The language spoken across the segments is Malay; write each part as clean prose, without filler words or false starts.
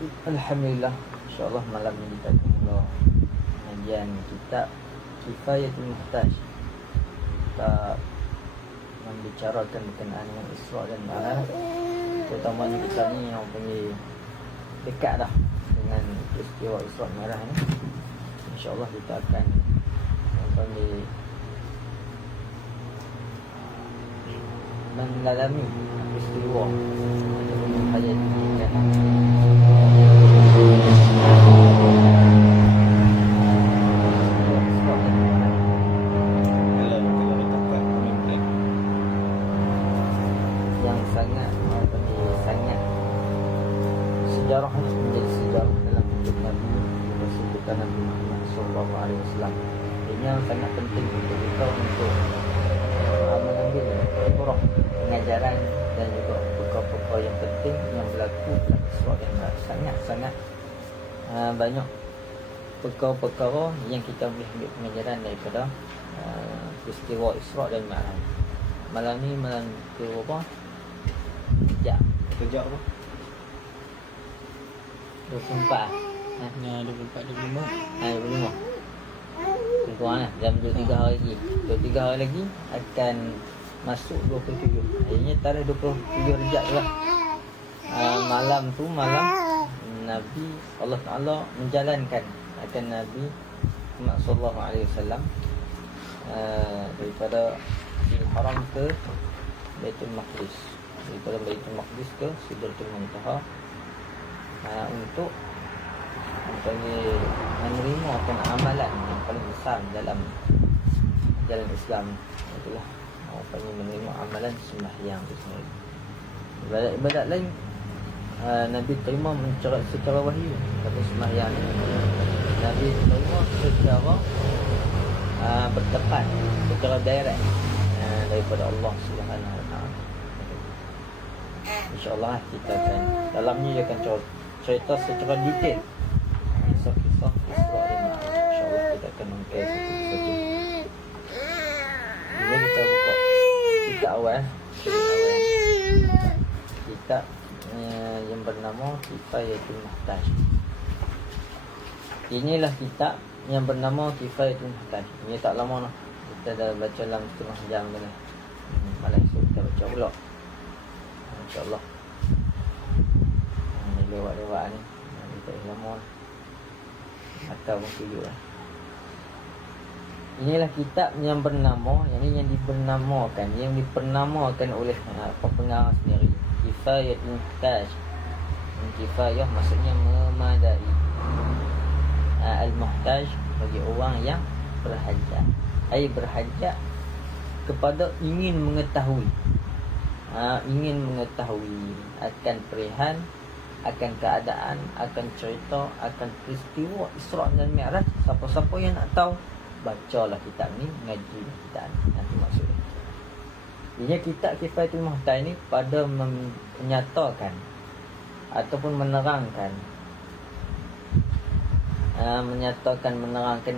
Alhamdulillah, insyaAllah malam ini kita akan mula pengajian kitab Kifayatul Muhtaj. Kita membicarakan berkenaan dengan Isra' dan Mi'raj. Terutamanya kita ni yang punya dekat dah dengan peristiwa Isra' dan Mi'raj ni. InsyaAllah kita akan mendalami peristiwa ataupun hayat ini kan. Yang sangat sangat sejarah menjadi sejarah dalam hidup Nabi Rasul kita Nabi Muhammad sallallahu alaihi wasallam. Ini yang sangat penting untuk kita untuk mengambil ibrah, pengajaran dan juga perkara-perkara yang penting yang berlaku dalam Isra' dan Mi'raj. Sangat banyak perkara-perkara yang kita boleh ambil pengajaran daripada peristiwa Isra' dan Mi'raj. Malam ni malam ke berapa? Kejap apa? 24. Ya, 24, 25. 25. Kurang lah, jam 23 hari lagi. 23 hari lagi akan masuk 27. Akhirnya tarikh 27 Rejab lah. Malam tu malam Nabi Allah Ta'ala menjalankan akan Nabi Muhammad sallallahu alaihi wasallam daripada Haram ke Baitul Maqdis, daripada Baitul Maqdis ke Sidratul Muntaha, untuk menerima akan amalan yang paling besar dalam jalan Islam. Itulah menerima amalan sembahyang itu sendiri. Ibadat-ibadat lain Nabi terima secara wahyu, tapi sembahyang Nabi terima secara bertepat, secara direct daripada Allah Subhanahu Wa Taala. InsyaAllah kita akan dalamnya dia akan cerita secara detail kisah-kisah Isra' dan Mi'raj. InsyaAllah kita akan mengkaji satu-satu. Jadi kita buka kitab awal. Kitab yang bernama Kifayatul Muhtaj. Inilah kitab yang bernama Kifayatul Muhtaj. Ini tak lama lah. Kita dah baca dalam setengah jam ni. Malam esok kita baca pula, InsyaAllah. Ini lewat-lewat ni kita lama lah. Atau pun tujuh lah. Inilah kitab yang bernama, yang dipernamakan oleh pengarang sendiri, Kifayatul Muhtaj. Kifayah maksudnya memadai. Al-Muhtaj bagi orang yang berhajat. Berhajat kepada ingin mengetahui akan perihan, akan keadaan, akan cerita, akan peristiwa Isra' dan Mi'raj. Siapa-siapa yang nak tahu, bacalah kitab ni, ngaji kitab ni. Nanti maksudnya. Jadi kitab Kifayatul Muhtaj ni pada menyatakan ataupun menerangkan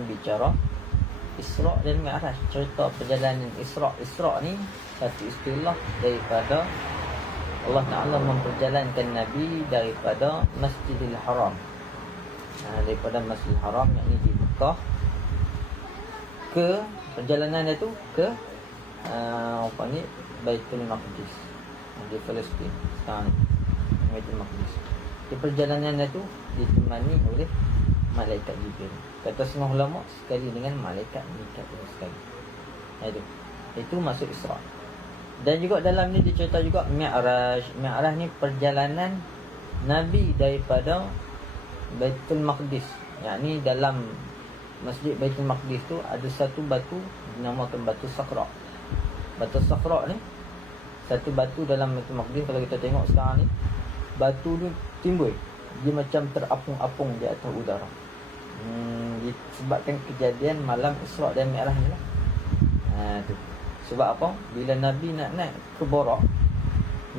bicara Isra' dan Mi'raj, cerita perjalanan Isra'. Isra' ni satu istilah daripada Allah Ta'ala memperjalankan Nabi daripada Masjidil Haram, daripada Masjidil Haram yang ini di Mekah, ke perjalanan itu ke Baitul Maqdis di Palestin sekarang, Baitul Maqdis. Di perjalanan itu ditemani oleh malaikat Jibril. Kata setengah ulama, sekali dengan malaikat Mikail sekali. Itu masuk Isra'. Dan juga dalam ni dicerita juga Mi'raj. Mi'raj ni perjalanan Nabi daripada Baitul Maqdis. Yang ni dalam Masjid Baitul Maqdis tu ada satu batu dinamakan Batu Sakra. Batu Sakra ni satu batu dalam Baitul Maqdis. Kalau kita tengok sekarang ni, batu ni timbul, dia macam terapung-apung di atas udara. Disebabkan kejadian malam Isra' dan Mi'raj ni lah. Tu. Sebab apa? Bila Nabi nak naik ke Buraq,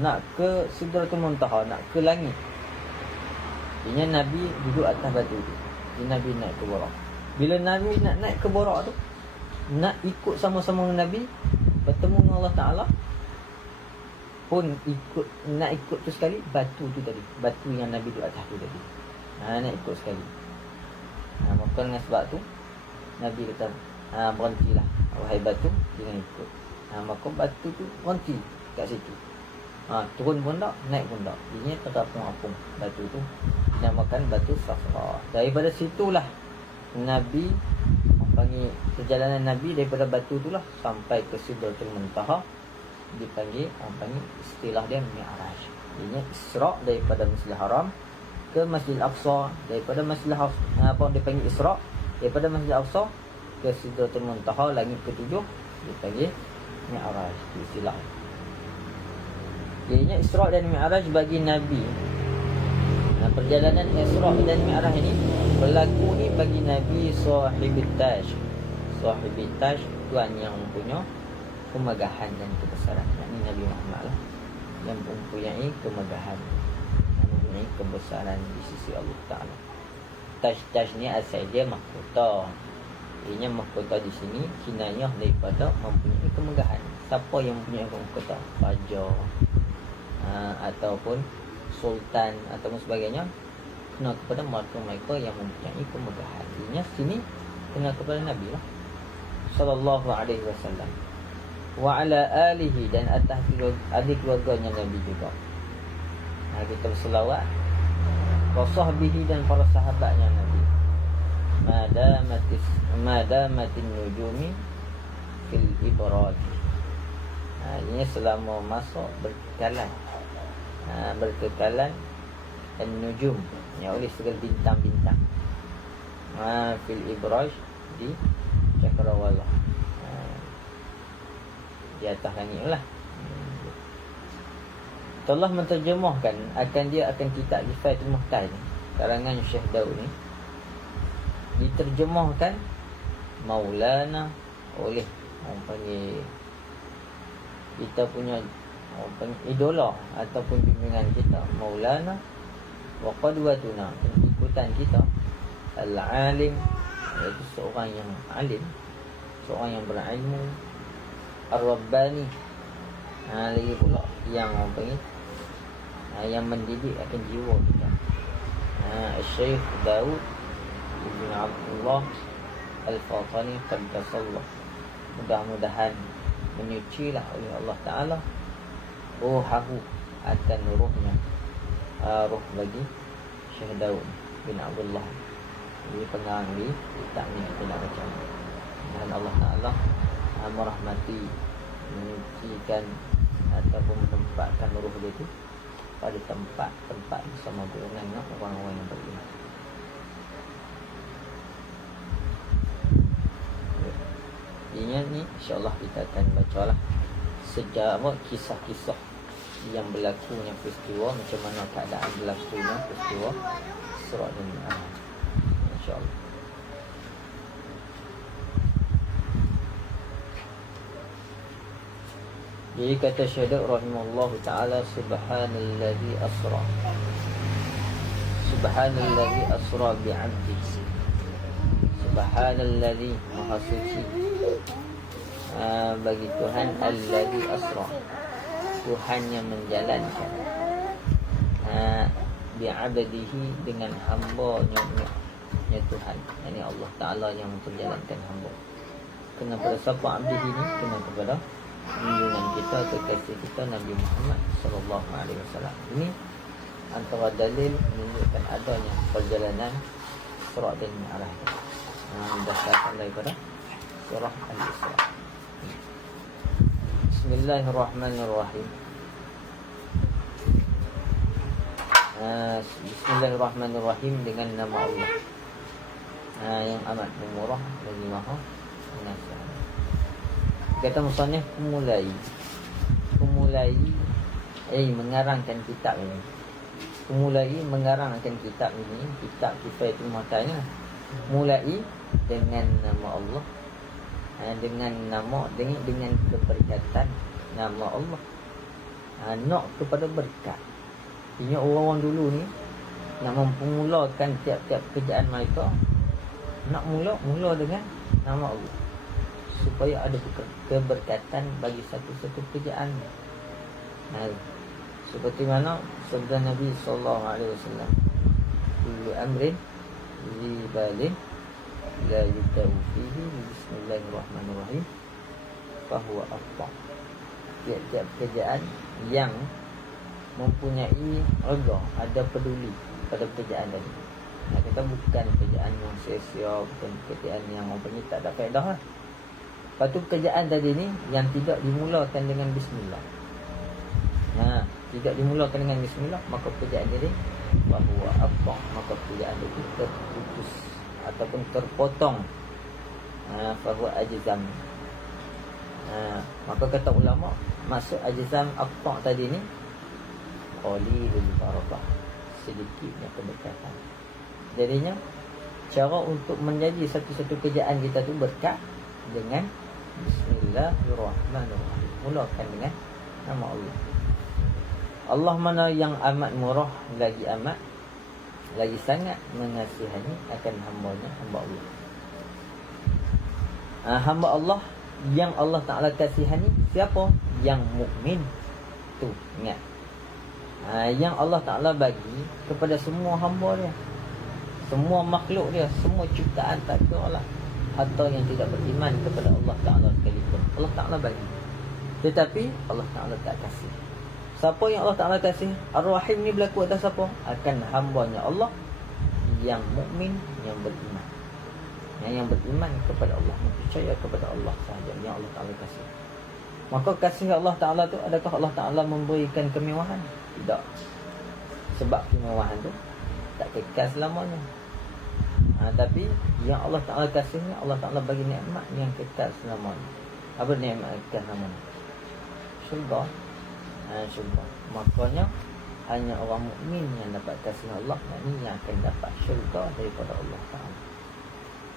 nak ke Sidratul Muntaha, nak ke langit, ini Nabi duduk atas batu tu. Nabi naik ke Buraq. Bila Nabi nak naik ke Buraq tu, nak ikut sama-sama dengan Nabi, bertemu dengan Allah Ta'ala, pun ikut, nak ikut tu sekali, batu tu tadi, batu yang Nabi duduk atas tu tadi, nak ikut sekali. Maka dengan sebab tu Nabi kata, berhentilah wahai batu, jangan ikut. Maka batu tu berhenti kat situ. Turun pun tak, naik pun tak. Dia terapung-apung batu tu, dinamakan batu Safra. Daripada situlah Nabi panggil, perjalanan Nabi daripada batu tu lah sampai ke Sidratul Muntaha, dipanggil, orang panggil, istilah dia Mi'raj. Dia Isra' daripada Masjidil Haram ke Masjidil Aqsa, daripada Masjidil Aqsa, dia panggil Isra' daripada Masjidil Aqsa ke Sidratul Muntaha, langit ketujuh, dipanggil Mi'raj. Itu istilah. Jadinya Isra' dan Mi'raj bagi Nabi, perjalanan Isra' dan Mi'raj ini berlaku ni bagi Nabi Sahibit Taj. Sahibit Taj, tuan yang mempunyai kemegahan dan kebesaran. Ini Nabi Muhammad lah, yang mempunyai kemegahan, yang mempunyai kebesaran di sisi Allah Ta'ala. Taj ni asal dia mahkota. Ianya mahkota di sini kinayah daripada mempunyai kemegahan. Siapa yang mempunyai mahkota? Raja, ataupun sultan ataupun sebagainya, kena kepada mereka yang mempunyai kemegahan. Ianya sini kena kepada Nabi lah, sallallahu alaihi wasallam, wa ala alihi, dan atas adik keluarganya Nabi juga. Kita berselawat, wa sahbihi, dan para sahabatnya Nabi. Madamatin nujumi fil ibrad. Ini selama masa berkekalan, dan nujum, yang oleh segala bintang-bintang, fil ibraj, di cakrawala, di atas langit lah. Allah menterjemahkan akan kitab Kifayatul Muhtaj, karangan Syekh Daud ni, diterjemahkan Maulana oleh orang panggil, kita punya orang panggil idola ataupun bimbingan kita, Maulana wa qadwatuna, ikutan kita, al-alim, iaitu seorang yang alim, seorang yang berilmu, ar-rabbani, lagi pula yang orang panggil, yang mendidik akan jiwa kita, Syekh Daud Ibn Abdullah Al-Fatani qaddasallah. Mudah-mudahan menyucilah oleh Allah Ta'ala ruhahu, akan ruhnya, ruh bagi Syekh Daud bin Abdullah. Ini pengarang di kitab ni kita nak baca. Dan Allah Ta'ala merahmati, menyucikan ataupun menempatkan ruh dia itu pada tempat-tempat bersama golongan orang-orang yang beriman. Ini ni insya-Allah kita akan bacalah sejarah, kisah-kisah yang berlakunya peristiwa, macam mana keadaan berlakunya peristiwa Isra' dan Mi'raj, insya-Allah. Jadi kata Syekh rahimahullahu ta'ala, subhanallazi asra, subhanallazi asra bi'abdihi, subhanallazi, maha suci bagi Tuhan, allazi asra, Tuhan yang menjalankan, bi'abdihi, dengan hamba-Nya Tuhan, yakni Allah Ta'ala yang menjalankan hamba. Kena pada siapa abdihi ni? Kena kepada junjungan kita, kekasih kita Nabi Muhammad sallallahu alaihi wasallam. Ini antara dalil menunjukkan adanya perjalanan Isra' dan Mi'raj, berdasarkan daripada surah Al-Isra'. Bismillahirrahmanirrahim. Bismillahirrahmanirrahim, dengan nama Allah yang amat pemurah lagi maha pengasih. Kata musannif, memulai mengarangkan kitab ini. Mengarangkan kitab ini, kitab Kifayatul Muhtaj ni, mulai dengan nama Allah, dengan keberkatan nama Allah, nak kepada berkat. Ini orang-orang dulu ni nak mempermulakan tiap-tiap kerjaan mereka, nak mula dengan nama Allah, supaya ada keberkatan bagi satu-satu kerjaan. Seperti mana sabda Nabi sallallahu alaihi wasallam, kullu amrin zi balin la yubda'u fihi bismillahirrahmanirrahim fahuwa afdal. Tiap-tiap pekerjaan yang mempunyai reda, ada peduli pada pekerjaan tadi. Kita bukan pekerjaan yang sia-sia, bukan pekerjaan yang mempunyai tak ada faedah lah. Lepas tu pekerjaan tadi ni yang tidak dimulakan dengan bismillah. Tidak dimulakan dengan bismillah, maka pekerjaan jadi bahawa apa, maka pekerjaan itu terputus ataupun terpotong. Bahawa ajzam. Maka kata ulama, maksud ajzam apa tadi ni, qalilul barakah, sedikitnya kedekatan. Jadinya cara untuk menjadi satu-satu kerjaan kita tu berkat dengan bismillahirrahmanirrahim. Mulakan dengan nama Allah. Allah mana yang amat murah, lagi sangat mengasihani akan hamba-Nya, hamba Allah. Hamba Allah yang Allah Ta'ala kasihani siapa? Yang mukmin. Tu ingat. Yang Allah Ta'ala bagi kepada semua hamba Dia, semua makhluk Dia, semua ciptaan tak kira lah, atau yang tidak beriman kepada Allah Ta'ala sekalipun, Allah Ta'ala bagi. Tetapi Allah Ta'ala tak kasih. Siapa yang Allah Ta'ala kasih? Ar-Rahim ni berlaku atas siapa? Akan hamba-Nya Allah yang mukmin, yang beriman. Yang beriman kepada Allah, yang percaya kepada Allah sahaja, yang Allah Ta'ala kasih. Maka kasih Allah Ta'ala tu, adakah Allah Ta'ala memberikan kemewahan? Tidak. Sebab kemewahan tu tak kekal selamanya. Tapi yang Allah Ta'ala kasihnya, Allah Ta'ala bagi nikmat yang kekal selamanya. Apa nikmat kekal selamanya? Syurga. Syurga. Makanya hanya orang mukmin yang dapat kasih Allah, yang akan dapat syurga daripada Allah Ta'ala.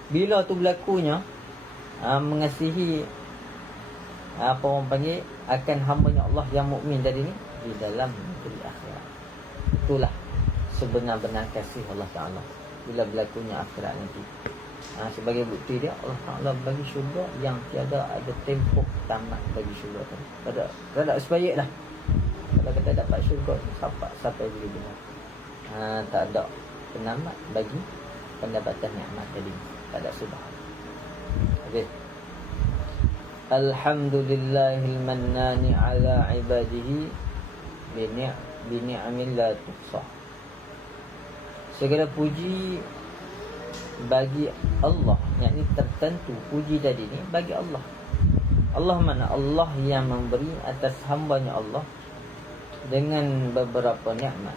Bila tu berlakunya, mengasihi apa orang panggil, akan hamba-Nya Allah yang mukmin tadi ni di dalam negeri akhirat. Itulah sebenar-benar kasih Allah Ta'ala bila berlakunya akhirat nanti. Sebagai bukti dia, Allah Ta'ala bagi syurga yang tiada ada tempoh tamat bagi syurga tu. Tak ada sebaik lah. Kalau kita dapat syurga ni, sampai bila-bila. Tak ada penamat bagi pendapatan nikmat tadi. Tak ada sudah. Okay. Alhamdulillahil mannani ala ibadihi bini'amin la tuhsah. Segala puji bagi Allah, yakni tertentu puji tadi ni bagi Allah. Allah mana? Allah yang memberi atas hamba-Nya Allah dengan beberapa nikmat.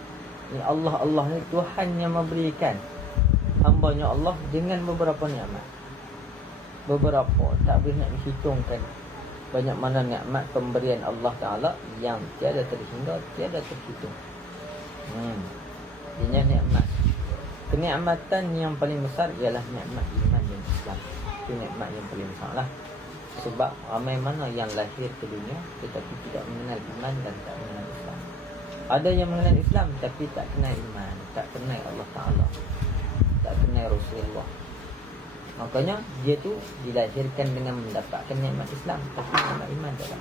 Ni Allah ni Tuhan yang memberikan hamba-Nya Allah dengan beberapa nikmat. Beberapa, tak boleh nak dihitungkan banyak mana nikmat pemberian Allah Ta'ala yang tiada terhingga, tiada terhitung. Ini nikmat. Kenikmatan yang paling besar ialah nikmat iman dan Islam. Itu nikmat yang paling besar lah. Sebab ramai mana yang lahir ke dunia tetapi tidak mengenal iman dan tak mengenal Islam. Ada yang mengenal Islam tapi tak kenal iman, tak kenal Allah Ta'ala, tak kenal Rasulullah. Makanya dia tu dilahirkan dengan mendapatkan nikmat Islam tapi nikmat iman tak ada.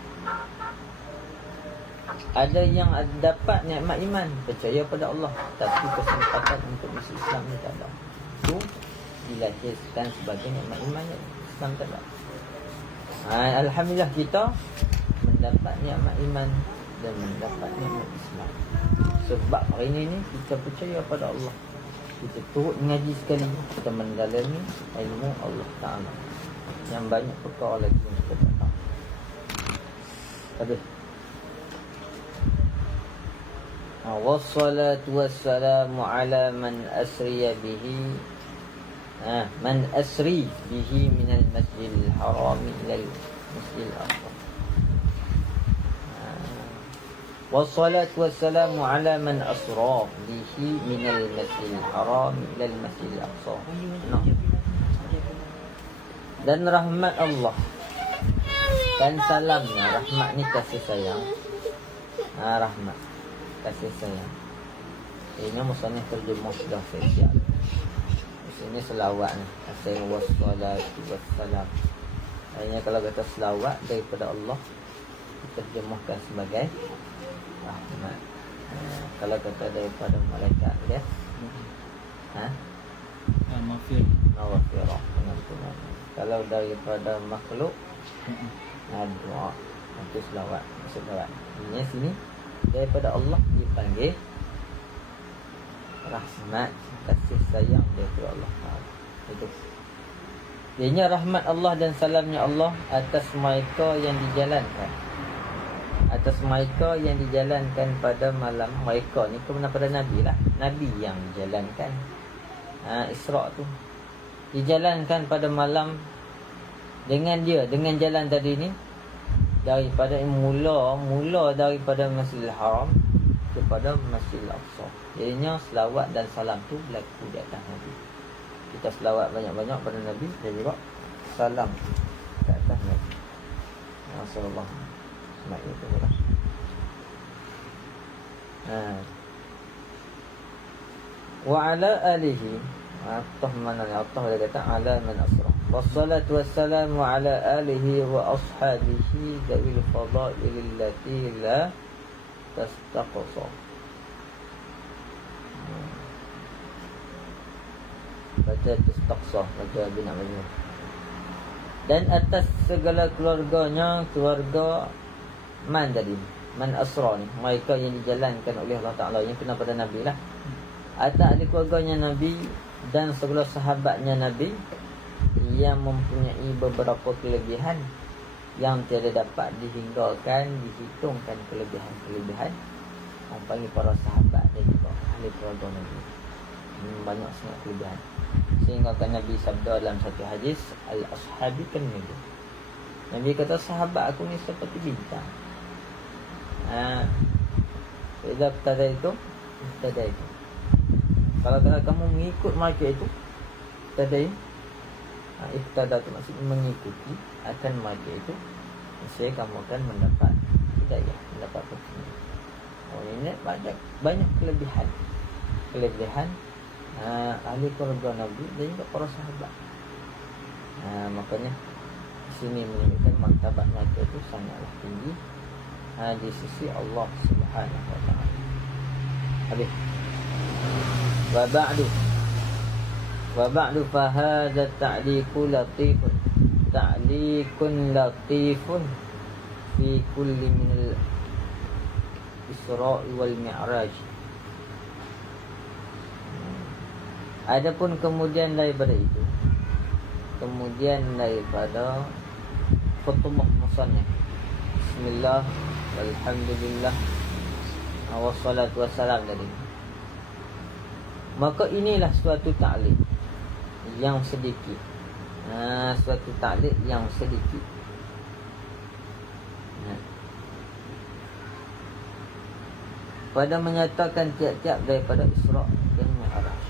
Ada yang dapat nikmat iman, percaya pada Allah, tapi kesempatan untuk masuk Islam ni tak ada. Itu dilahirkan sebagai nikmat iman, Islam tak ada. Alhamdulillah kita mendapat nikmat iman dan mendapat nikmat Islam. Sebab hari ini kita percaya pada Allah, kita turut mengaji sekali, kita mendalami ilmu Allah Ta'ala yang banyak perkara lagi yang kita tak tahu. Habis. Wassalatu wassalamu ala man asriya bihi man asri bihi minal masjidil haram ilal masjidil aqsa. Wassalatu wassalamu ala man asra bihi minal masjidil haram ilal masjidil aqsa. Dan rahmat Allah dan salamnya, rahmat ni kasih sayang, rahmat kasih sayang. Ini musannif terjemah sudah spesial. Ini selawat ni. Assalamualaikum wassalatu wassalam. Hanya kalau kata selawat daripada Allah diterjemahkan sebagai rahmat. Kalau kata daripada malaikat dia, Mafir. maghfirah, pengampunan. Kalau daripada makhluk, doa, itu selawat, maksud selawat. Ini sini daripada Allah dipanggil rahmat, kasih sayang daripada Allah Taala. Itu. Ianya rahmat Allah dan salamnya Allah atas mereka yang dijalankan. Atas mereka yang dijalankan pada malam. Mereka ni kepada Nabi lah. Nabi yang dijalankan. Isra' tu dijalankan pada malam dengan dia, dengan jalan tadi ni, daripada mula daripada Masjidil Haram kepada Masjidil Aqsa. Jadinya selawat dan salam tu berlaku di atas Nabi. Kita selawat banyak-banyak pada Nabi dan juga salam ke atas Nabi sallallahu alaihi wasallam. Wa ala alihi, Allah mana ni? Allah dia kata ala man asra. Wassalatu wassalamu ala alihi wa ashabihi dawil fadail allati la tastaqsa. Baca tastaqsa, baca bina majmud. Dan atas segala keluarganya, keluarga man tadi, man asra ni, mereka yang dijalankan oleh Allah Ta'ala, yang kena pada Nabi lah. Atas ahli keluarganya Nabi dan segala sahabatnya Nabi yang mempunyai beberapa kelebihan yang tiada dapat dihinggakan, dihitungkan kelebihan-kelebihan. Orang panggil para sahabat dan juga ahli keluarga Nabi. Banyak sangat kelebihan. Sehingga kan Nabi sabda dalam satu hadis, al-ashabi kan Nabi. Nabi kata sahabat aku ni seperti bintang. Bila tada itu. Kalau kamu mengikut mereka itu, tada iftada itu maksudnya mengikuti akan mereka itu, saya kamu akan mendapat hidayah, mendapat petunjuk. Ini banyak kelebihan ahli keluarga Nabi dan juga para sahabat. Makanya di sini menunjukkan martabat mereka itu sangatlah tinggi di sisi Allah Subhanahu wa taala. Habis. Wa ba'du fa hadha ta'liqun latifun fi kulli min al-Isra' wal Mi'raj. Adapun kemudian daripada khutbah musannaf, bismillah walhamdulillah wassalatu wassalam tadi, maka inilah suatu ta'liq yang sedikit. Pada menyatakan tiap-tiap daripada Isra' dan Mi'raj.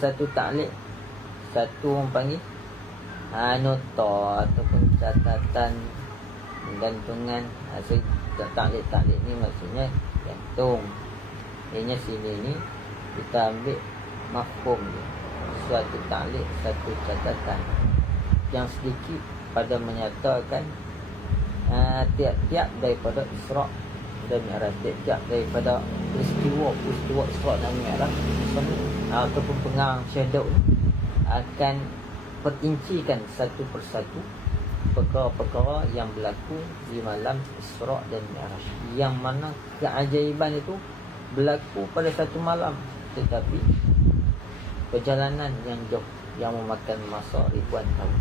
Satu ta'liq, satu orang panggil nota ataupun catatan gantungan. Ta'liq ni maksudnya gantung. Ianya sini ni kita ambil mafhum dia. Suatu ta'liq, satu catatan yang sedikit pada menyatakan tiap-tiap daripada Isra' dan Mi'raj, tiap-tiap daripada peristiwa Isra' dan Mi'raj ataupun pengarang syahdu akan perincikan satu persatu perkara-perkara yang berlaku di malam Isra' dan Mi'raj, yang mana keajaiban itu berlaku pada satu malam, tetapi perjalanan yang jauh yang memakan masa ribuan tahun.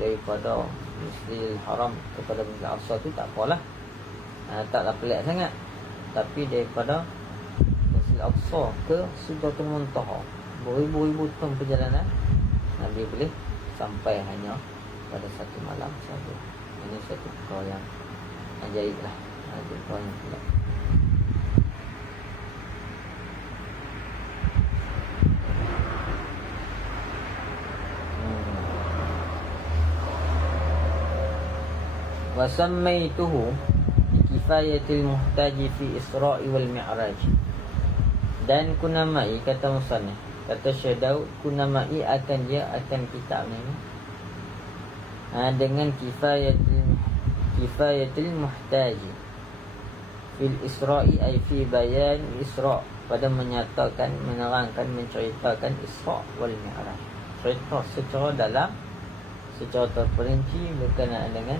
Daripada Masjidil Haram kepada Masjidil Aqsa tu tak apalah, taklah pelik sangat. Tapi daripada Masjidil Aqsa ke Sidratul Muntaha, beribu-ribu tahun perjalanan, Nabi boleh sampai hanya pada satu malam saja. Ini satu perkara yang ajaib lah, satu perkara yang pelik. Wasammaituhu bikifayatil muhtaji fi Isra'i wal Mi'raj. Dan kunamai, kata musannaf, kata Syekh Daud, kunamai akan kitab ni dengan kifayatil muhtaji fil isra'i ay fi bayan isra', pada menyatakan, menerangkan, menceritakan Isra' wal Mi'raj. Cerita secara dalam, secara terperinci berkenaan dengan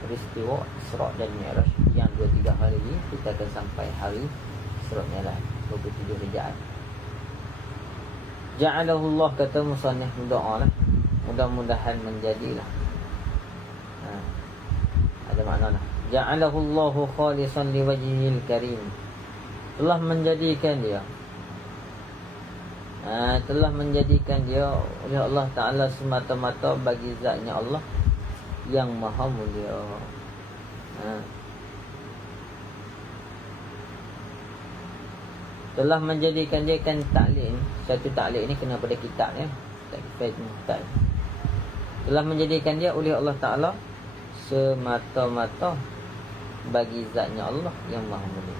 peristiwa Isra' dan Mi'raj yang 2-3 hari ini kita akan sampai hari Isra' Mi'raj 27 Rejab. Ja'alahu Allah, kata musannif berdoa lah, mudah-mudahan menjadilah. Ada makna lah. Ja'alahu Allahu khalisan liwajhihil karim, telah menjadikan dia oleh Allah Ta'ala semata-mata bagi zatnya Allah yang maha mulia. Telah menjadikan dia, kan ta'liq ni, satu ta'liq ni kena pada kitab ni, tak kifayat muhtaj. Telah menjadikan dia oleh Allah Ta'ala semata-mata bagi zatnya Allah yang maha mulia,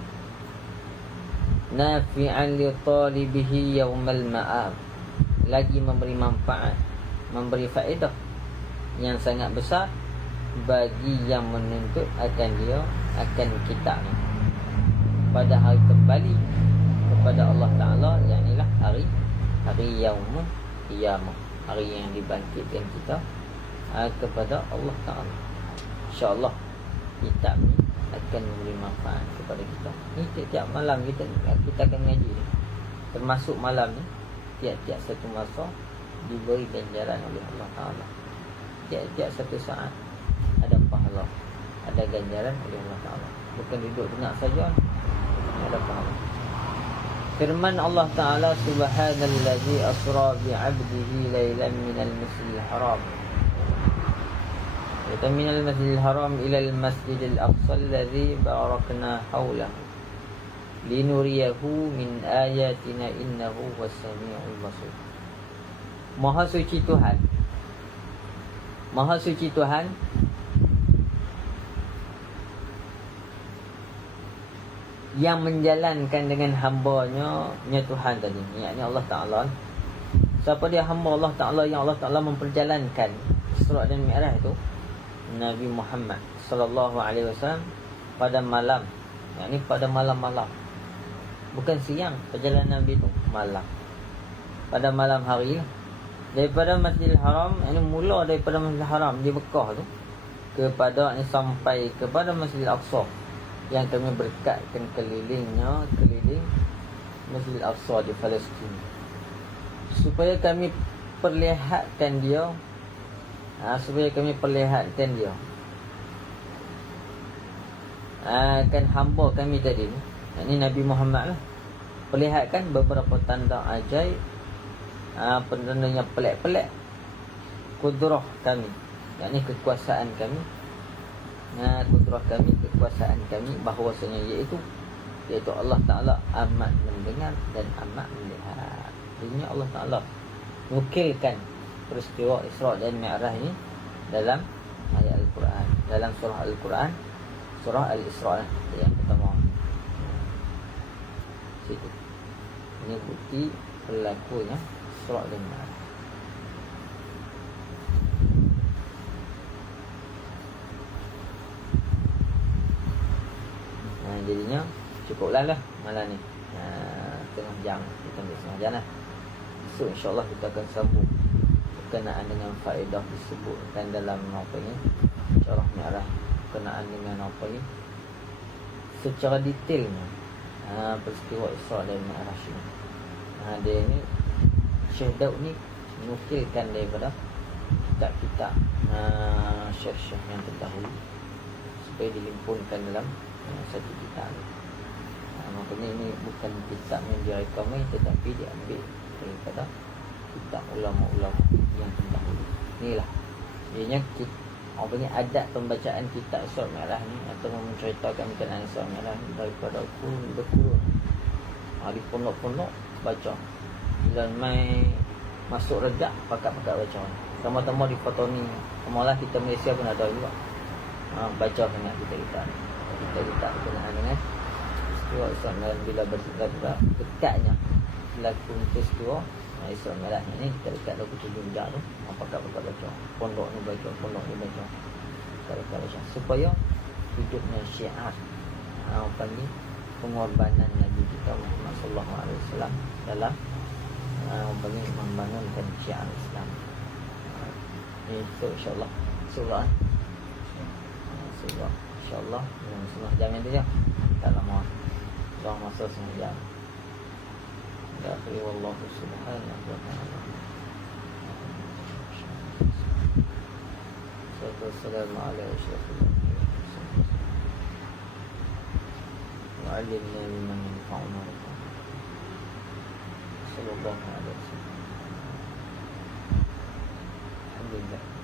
nafi'an li talibihi yaumal ma'ab, lagi memberi manfaat, memberi faedah yang sangat besar bagi yang menuntut akan dia, akan kitab ni, pada hari kembali kepada Allah Ta'ala, yang inilah hari yaumul qiyamah, hari yang dibangkitkan kita kepada Allah Ta'ala. InsyaAllah kitab ni akan memberi manfaat kepada kita. Ni tiap-tiap malam kita akan mengaji ni. Termasuk malam ni, tiap-tiap satu masa diberi ganjaran oleh Allah Ta'ala. Tiap-tiap satu saat ada pahala, ada ganjaran oleh Allah Ta'ala. Bukan duduk dengar saja, ada pahala. Firman Allah Ta'ala, subhanallazi asra bi'abdihi laylan minal masjidil haram من المسجد الحرام إلى المسجد الأقصى الذي باركنا حوله لنريه من آياتنا إنه هو السميع البصير. Maha suci Tuhan, Maha suci Tuhan yang menjalankan dengan hambanya, Tuhan tadi, yakni Allah Ta'ala. Siapa dia hamba Allah Ta'ala yang Allah Ta'ala memperjalankan Isra' dan Mi'raj itu? Nabi Muhammad sallallahu alaihi wasallam pada malam, yakni pada malam-malam, bukan siang. Perjalanan Nabi itu malam, pada malam hari, daripada Masjidil Haram, ini mula daripada Masjidil Haram di Mekah tu kepada ini sampai kepada Masjidil Aqsa yang kami berkatkan keliling Masjidil Aqsa di Palestin, supaya kami perlihatkan dia, kan hamba kami tadi ni, ini Nabi Muhammad lah, perlihatkan beberapa tanda ajaib, tanda yang pelik-pelik, kudrah kami, yakni kekuasaan kami, kekuasaan kami, bahawasanya iaitu Allah Ta'ala amat mendengar dan amat melihat. Ini Allah Ta'ala nukilkan peristiwa Isra' dan Mi'raj ini dalam ayat Al-Quran, dalam surah Al-Quran, surah Al-Isra' yang pertama. Situ. Ini bukti berlakunya Isra' dan Mi'raj. Jadinya cukuplah malam ni, tengah jam, kita ambil setengah jam lah. Besok insyaAllah kita akan sambung berkenaan dengan faedah disebutkan dalam apa ni, Syarah Mi'raj, berkenaan dengan apa ni secara detailnya, peristiwa Isra' dan Mi'raj ni. Dia ni Syekh Daud ni nukilkan daripada kitab-kitab syekh-syekh yang terdahulu supaya dilimpunkan dalam satu kitab. Maknanya ini bukan kitab yang direkamai, tetapi diambil daripada kitab ulama-ulama yang terdahulu. Inilah jadinya adat pembacaan kitab Isra' Mi'raj ni, atau menceritakan berkenaan Isra' Mi'raj daripada kurun berkurun. Di pondok-pondok baca, bila mai masuk Rejab pakat-pakat baca. Sama-sama di Fatoni, malah kita Malaysia pun ada juga baca sangat kita berkenaan dengan peristiwa Isra' Mi'raj. Bila bercerita dekatnya laku peristiwa Nah, esok ni lah ni dekat 27 jam tu. Apakah baca pondok ni baca dekat baca supaya hidupnya syiar. Panggil pengorbanan Nabi kita Muhammad sallallahu alaihi wasallam dalam panggil membangunkan syiar Islam. Itu insya-Allah surah insya-Allah semua jam itu je. Tak lama. Dalam masa setengah jam. Akhirnya wallahu subhanahu wa ta'ala. Assalamualaikum warahmatullahi wabarakatuh. وعلمنا مما ينفعنا صلى الله عليه وسلم. الحمد لله.